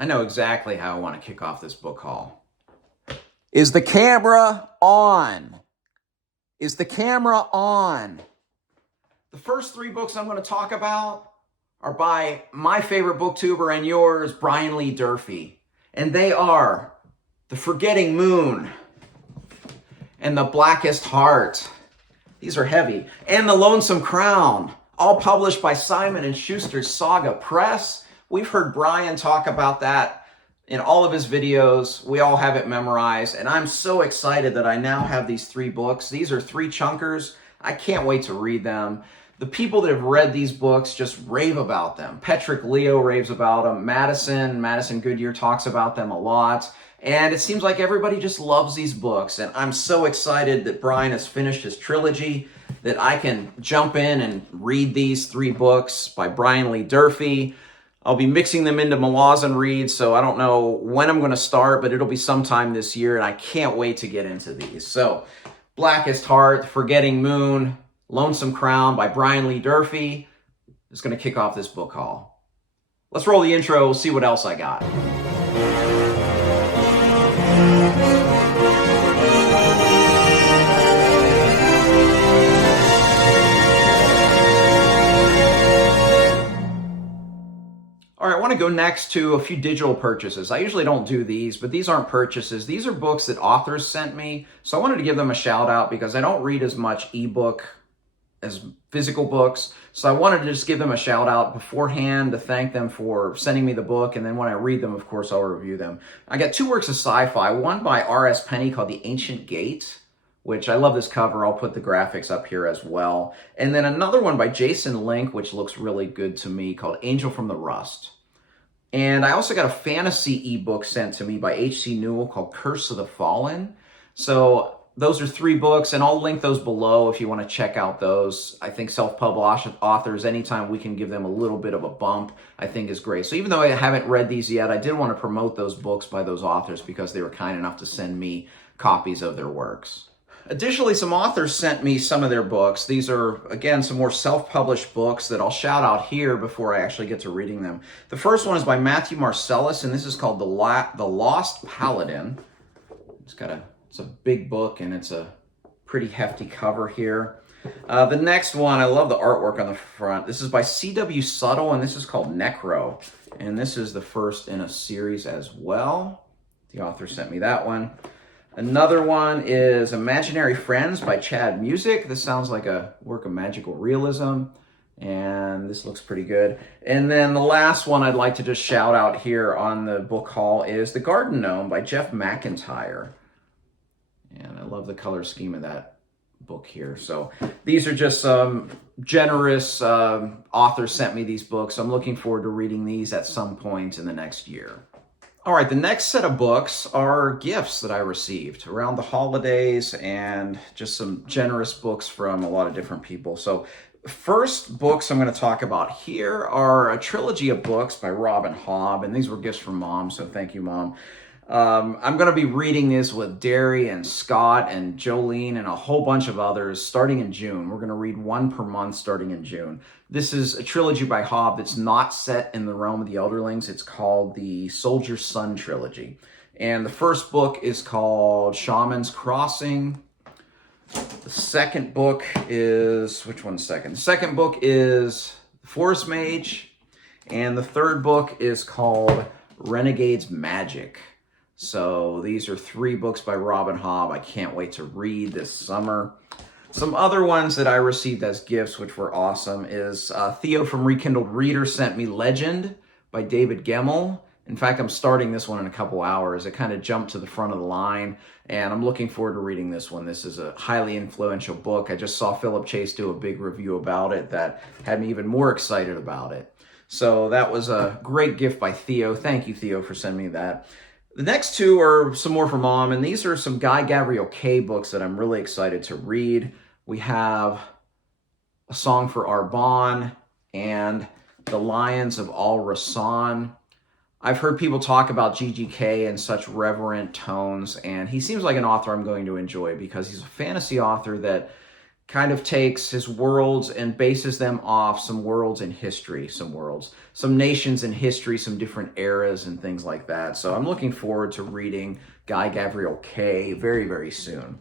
I know exactly how I want to kick off this book haul. Is the camera on? Is the camera on? The first three books I'm going to talk about are by my favorite booktuber and yours, Brian Lee Durfee. And they are The Forgetting Moon and The Blackest Heart. These are heavy. And The Lonesome Crown, all published by Simon & Schuster's Saga Press. We've heard Brian talk about that in all of his videos. We all have it memorized, and I'm so excited that I now have these three books. These are three chunkers. I can't wait to read them. The people that have read these books just rave about them. Petrick Leo raves about them. Madison Goodyear talks about them a lot. And it seems like everybody just loves these books. And I'm so excited that Brian has finished his trilogy, that I can jump in and read these three books by Brian Lee Durfee. I'll be mixing them into Malazan reads, so I don't know when I'm going to start, but it'll be sometime this year, and I can't wait to get into these. So, Blackest Heart, Forgetting Moon, Lonesome Crown by Brian Lee Durfee is going to kick off this book haul. Let's roll the intro. We'll see what else I got. All right, I want to go next to a few digital purchases. I usually don't do these, but these aren't purchases. These are books that authors sent me. So I wanted to give them a shout out because I don't read as much ebook as physical books. So I wanted to just give them a shout out beforehand to thank them for sending me the book. And then when I read them, of course, I'll review them. I got two works of sci-fi, one by R.S. Penney called The Ancient Gate, which I love this cover. I'll put the graphics up here as well. And then another one by Jason Link, which looks really good to me, called Angel from the Rust. And I also got a fantasy ebook sent to me by H.C. Newell called Curse of the Fallen. So those are three books, and I'll link those below if you want to check out those. I think self-published authors, anytime we can give them a little bit of a bump, I think is great. So even though I haven't read these yet, I did want to promote those books by those authors because they were kind enough to send me copies of their works. Additionally, some authors sent me some of their books. These are, again, some more self-published books that I'll shout out here before I actually get to reading them. The first one is by Matthew Marcellus, and this is called The Lost Paladin. It's a big book, and it's a pretty hefty cover here. The next one, I love the artwork on the front. This is by C.W. Tuttle, and this is called Necro. And this is the first in a series as well. The author sent me that one. Another one is Imaginary Friends by Chad Music. This sounds like a work of magical realism, and this looks pretty good. And then the last one I'd like to just shout out here on the book haul is The Garden Gnome by Jeff McIntyre. And I love the color scheme of that book here. So these are just some generous authors sent me these books. I'm looking forward to reading these at some point in the next year. All right, the next set of books are gifts that I received around the holidays and just some generous books from a lot of different people. So first books I'm going to talk about here are a trilogy of books by Robin Hobb, and these were gifts from Mom, so thank you, Mom. I'm going to be reading this with Derry and Scott and Jolene and a whole bunch of others starting in June. We're going to read one per month starting in June. This is a trilogy by Hobb that's not set in the realm of the Elderlings. It's called the Soldier's Son trilogy. And the first book is called Shaman's Crossing. The second book is, which one's second? The second book is Forest Mage. And the third book is called Renegade's Magic. So these are three books by Robin Hobb I can't wait to read this summer. Some other ones that I received as gifts, which were awesome, is Theo from Rekindled Reader sent me Legend by David Gemmell. In fact, I'm starting this one in a couple hours. It kind of jumped to the front of the line, and I'm looking forward to reading this one. This is a highly influential book. I just saw Philip Chase do a big review about it that had me even more excited about it. So that was a great gift by Theo. Thank you, Theo, for sending me that. The next two are some more from Mom, and these are some Guy Gavriel Kay books that I'm really excited to read. We have A Song for Arbonne and The Lions of Al Rasan. I've heard people talk about GGK in such reverent tones, and he seems like an author I'm going to enjoy because he's a fantasy author that kind of takes his worlds and bases them off some worlds in history, some nations in history, some different eras and things like that. So I'm looking forward to reading Guy Gavriel Kay very, very soon.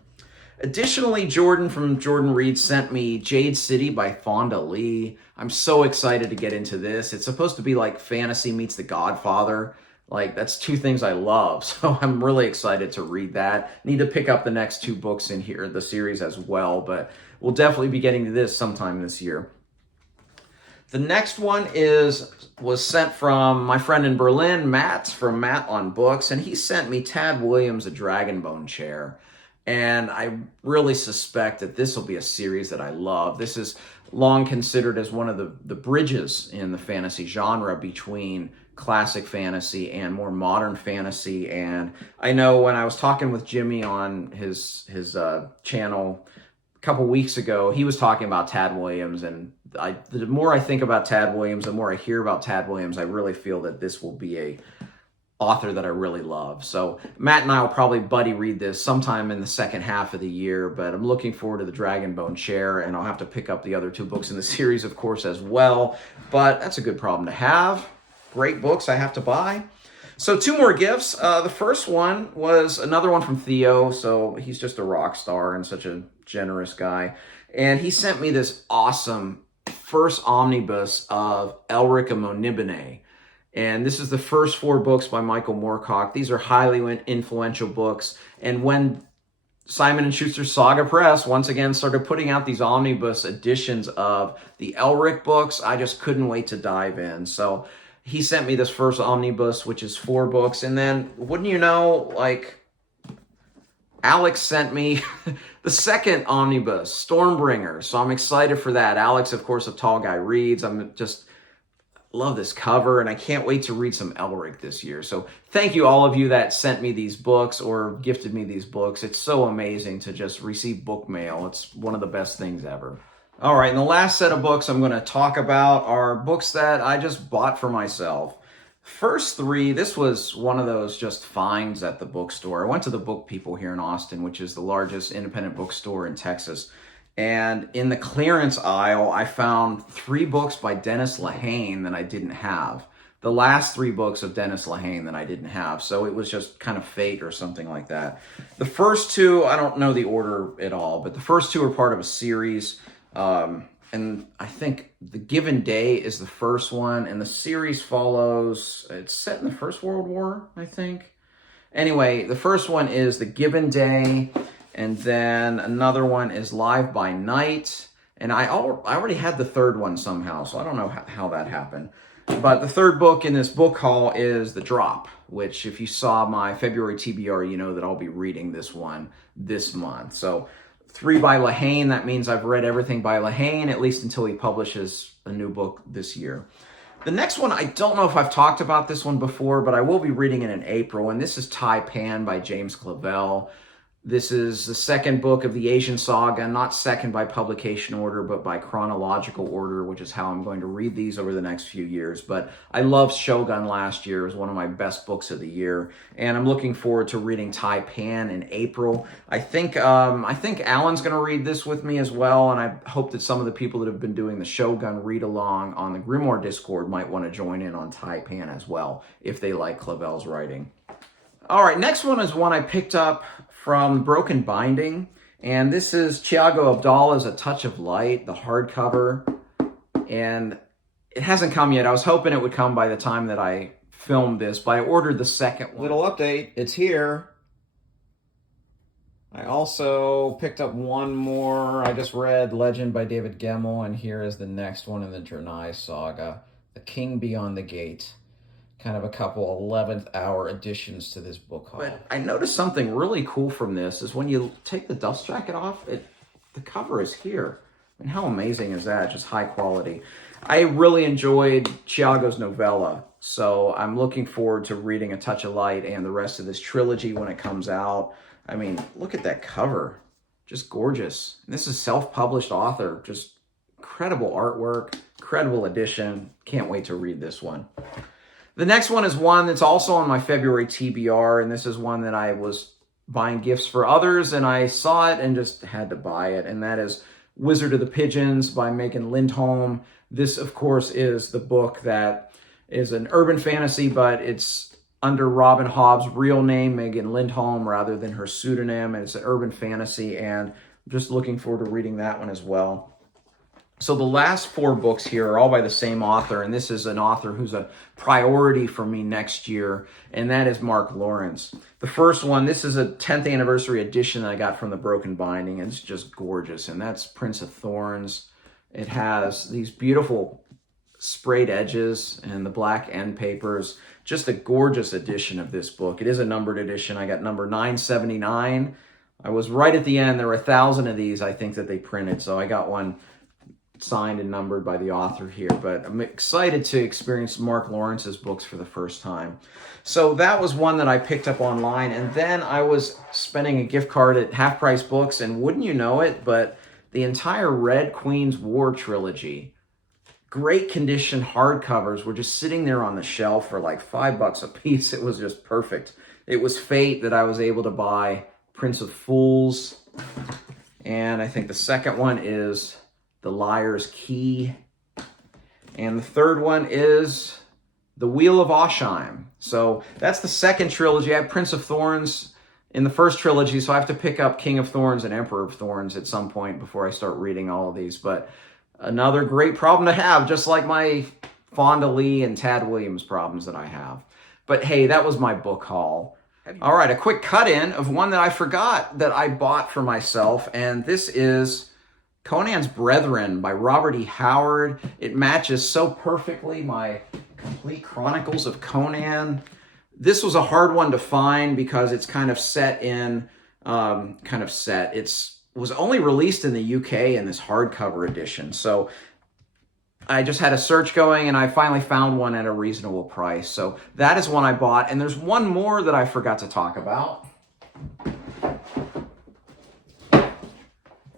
Additionally, Jordan from Jordan Reed sent me Jade City by Fonda Lee. I'm so excited to get into this. It's supposed to be like fantasy meets The Godfather. Like, that's two things I love, so I'm really excited to read that. Need to pick up the next 2 books in here, the series as well, but we'll definitely be getting to this sometime this year. The next one was sent from my friend in Berlin, Matt, from Matt on Books, and he sent me Tad Williams' A Dragonbone Chair. And I really suspect that this will be a series that I love. This is long considered as one of the bridges in the fantasy genre between classic fantasy and more modern fantasy. And I know when I was talking with Jimmy on his channel a couple weeks ago, he was talking about Tad Williams. And the more I think about Tad Williams, the more I hear about Tad Williams, I really feel that this will be a author that I really love. So Matt and I will probably buddy read this sometime in the second half of the year, but I'm looking forward to the Dragonbone Chair, and I'll have to pick up the other 2 books in the series, of course, as well. But that's a good problem to have. Great books I have to buy. So 2 more gifts. The first one was another one from Theo. So he's just a rock star and such a generous guy. And he sent me this awesome first omnibus of Elric of Monibene. And this is the first 4 books by Michael Moorcock. These are highly influential books. And when Simon & Schuster's Saga Press once again started putting out these omnibus editions of the Elric books, I just couldn't wait to dive in. So he sent me this first omnibus, which is 4 books. And then, wouldn't you know, like, Alex sent me the second omnibus, Stormbringer. So I'm excited for that. Alex, of course, of Tall Guy Reads. I'm just love this cover, and I can't wait to read some Elric this year. So thank you all of you that sent me these books or gifted me these books. It's so amazing to just receive book mail. It's one of the best things ever. All right, and the last set of books I'm going to talk about are books that I just bought for myself. First 3, this was one of those just finds at the bookstore. I went to the Book People here in Austin, which is the largest independent bookstore in Texas. And in the clearance aisle, I found 3 books by Dennis Lehane that I didn't have. The last 3 books of Dennis Lehane that I didn't have. So it was just kind of fate or something like that. The first 2, I don't know the order at all, but the first 2 are part of a series. And I think The Given Day is the first one, and the series follows, it's set in the First World War, I think. Anyway, the first one is The Given Day, and then another one is Live by Night. And I already had the third one somehow, so I don't know how that happened. But the third book in this book haul is The Drop, which if you saw my February TBR, you know that I'll be reading this one this month. So 3 by Lehane, that means I've read everything by Lehane, at least until he publishes a new book this year. The next one, I don't know if I've talked about this one before, but I will be reading it in April, and this is Tai Pan by James Clavell. This is the second book of the Asian Saga, not second by publication order, but by chronological order, which is how I'm going to read these over the next few years. But I loved Shogun last year. It was one of my best books of the year, and I'm looking forward to reading Tai Pan in April. I think Alan's going to read this with me as well, and I hope that some of the people that have been doing the Shogun read-along on the Grimoire Discord might want to join in on Tai Pan as well, if they like Clavell's writing. All right, next one is one I picked up from Broken Binding, and this is Thiago Abdallah's A Touch of Light, the hardcover, and it hasn't come yet. I was hoping it would come by the time that I filmed this, but I ordered the second one. Little update, it's here. I also picked up one more. I just read Legend by David Gemmell, and here is the next one in the Drenai saga, The King Beyond the Gate. Kind of a couple 11th hour additions to this book haul. But I noticed something really cool from this is when you take the dust jacket off, the cover is here. I mean, how amazing is that? Just high quality. I really enjoyed Thiago's novella, so I'm looking forward to reading A Touch of Light and the rest of this trilogy when it comes out. I mean, look at that cover. Just gorgeous. And this is self-published author. Just incredible artwork, incredible edition. Can't wait to read this one. The next one is one that's also on my February TBR, and this is one that I was buying gifts for others, and I saw it and just had to buy it, and that is Wizard of the Pigeons by Megan Lindholm. This, of course, is the book that is an urban fantasy, but it's under Robin Hobb's real name, Megan Lindholm, rather than her pseudonym. And it's an urban fantasy, and I'm just looking forward to reading that one as well. So the last 4 books here are all by the same author, and this is an author who's a priority for me next year, and that is Mark Lawrence. The first one, this is a 10th anniversary edition that I got from the Broken Binding, and it's just gorgeous, and that's Prince of Thorns. It has these beautiful sprayed edges and the black end papers. Just a gorgeous edition of this book. It is a numbered edition. I got number 979. I was right at the end. There were 1,000 of these, I think, that they printed, so I got one signed and numbered by the author here, but I'm excited to experience Mark Lawrence's books for the first time. So that was one that I picked up online, and then I was spending a gift card at Half Price Books, and wouldn't you know it, but the entire Red Queen's War trilogy, great condition hardcovers, were just sitting there on the shelf for like $5 a piece. It was just perfect. It was fate that I was able to buy Prince of Fools, and I think the second one is The Liar's Key. And the third one is The Wheel of Oshime. So that's the second trilogy. I have Prince of Thorns in the first trilogy, so I have to pick up King of Thorns and Emperor of Thorns at some point before I start reading all of these. But another great problem to have, just like my Fonda Lee and Tad Williams problems that I have. But hey, that was my book haul. All right, a quick cut-in of one that I forgot that I bought for myself, and this is Conan's Brethren by Robert E. Howard. It matches so perfectly my complete Chronicles of Conan. This was a hard one to find because it's kind of set in, It was only released in the UK in this hardcover edition. So I just had a search going, and I finally found one at a reasonable price. So that is one I bought. And there's one more that I forgot to talk about.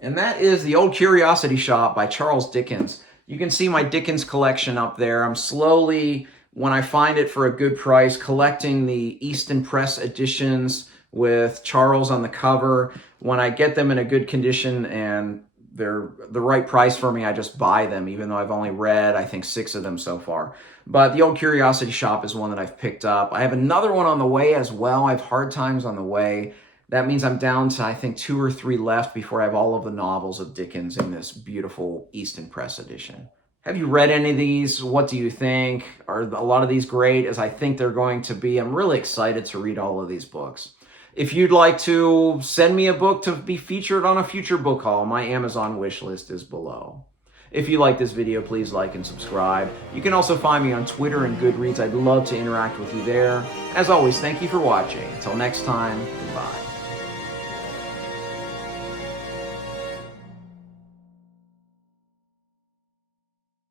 And that is The Old Curiosity Shop by Charles Dickens. You can see my Dickens collection up there. I'm slowly, when I find it for a good price, collecting the Easton Press editions with Charles on the cover. When I get them in a good condition and they're the right price for me, I just buy them, even though I've only read, I think, 6 of them so far. But The Old Curiosity Shop is one that I've picked up. I have another one on the way as well. I have Hard Times on the way. That means I'm down to, I think, 2 or 3 left before I have all of the novels of Dickens in this beautiful Easton Press edition. Have you read any of these? What do you think? Are a lot of these great, as I think they're going to be? I'm really excited to read all of these books. If you'd like to send me a book to be featured on a future book haul, my Amazon wish list is below. If you like this video, please like and subscribe. You can also find me on Twitter and Goodreads. I'd love to interact with you there. As always, thank you for watching. Until next time, goodbye.